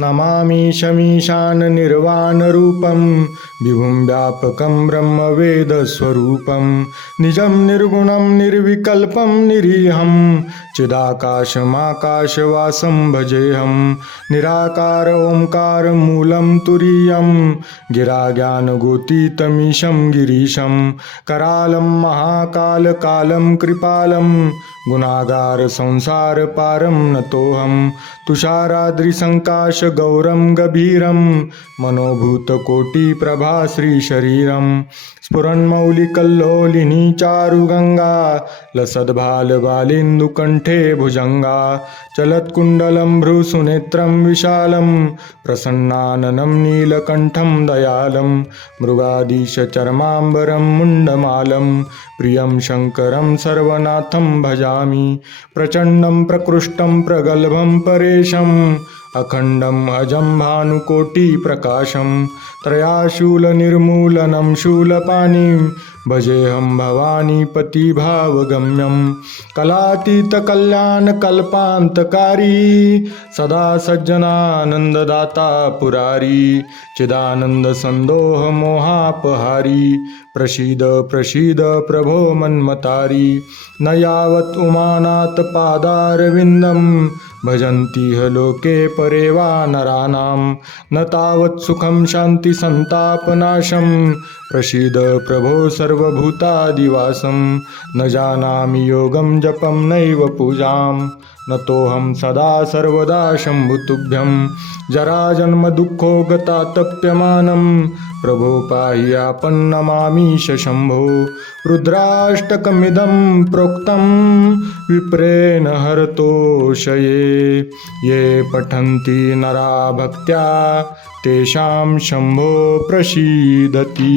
नमामि शमीशान निर्वाणरूपं विभुं व्यापकं ब्रह्मवेदस्वरूपं निजं निर्गुणं निर्विकल्पं निरीहं चिदाकाशमाकाशवासं भजेऽहं निराकार ओंकारमूलं तुरीयं गिराज्ञानगोतीतमीशं गिरीशं करालं महाकालकालं कृपालं गुणागार संसारपारं नतोऽहं तुषाराद्रिसङ्काशगौरं गभीरं मनोभूतकोटिप्रभा श्रीशरीरं स्फुरन्मौलिकल्लोलिनी चारुगङ्गा लसद्भालबालेन्दुकण्ठे भुजङ्गा चलत्कुण्डलं भ्रूसुनेत्रं विशालं प्रसन्नाननं नीलकण्ठं दयालं मृगाधीशचर्माम्बरं मुण्डमालं प्रियं शङ्करं सर्वनाथं भजामि प्रचण्डं प्रकृष्टं प्रगल्भं परेशम् अखण्डम् अजं भानुकोटिप्रकाशं त्रयाशूलनिर्मूलनं शूलपाणिं भजेऽहं भवानीपतिभावगम्यं कलातीतकल्याणकल्पान्तकारी सदा सज्जनानन्ददाता पुरारी चिदानन्दसन्दोहमोहापहारी प्रसीद प्रसीद प्रभो मन्मतारी न यावत् उमानाथपादारविन्दं भजन्ति ह लोके परे वा नराणां न तावत् सुखं शान्तिसन्तापनाशं प्रसीद प्रभो सर्वभूतादिवासं न जानामि योगं जपं नैव पूजां नतोऽहं सदा सर्वदा शम्भुतुभ्यं जराजन्मदुःखो गतातप्यमानं प्रभो पाहि आपन्नमामीश शम्भो रुद्राष्टकमिदं प्रोक्तं विप्रेण हरतोषये ये पठन्ति नरा भक्त्या तेषां शम्भो प्रसीदति।